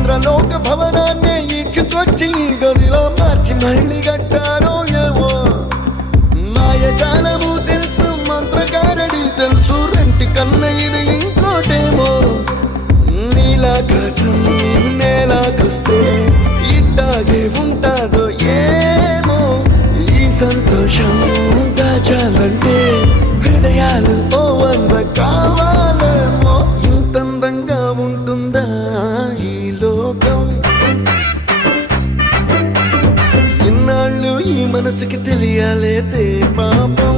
ఇంద్రలోక భవనాన్నే ఈడ్చుకొచ్చి గదిలో మార్చి మళ్ళీ కట్టారో ఏమో మాయజాలము తెలుసు మంత్రగారడి తెలుసు రెంటి కన్న ఇది ఇంకోటేమో నీలాకాశం నేలాకొస్తే ఇట్టాగే ఉంటాదో ఏమో ఈ సంతోషం దాచాలంటే హృదయాలు ఓ వంద కావాలేమో ఇంతందంగా ఉంటుందా ఈ లోకం ఇన్నాళ్ళు ఈ మనసుకి తెలియాలేదే పాపం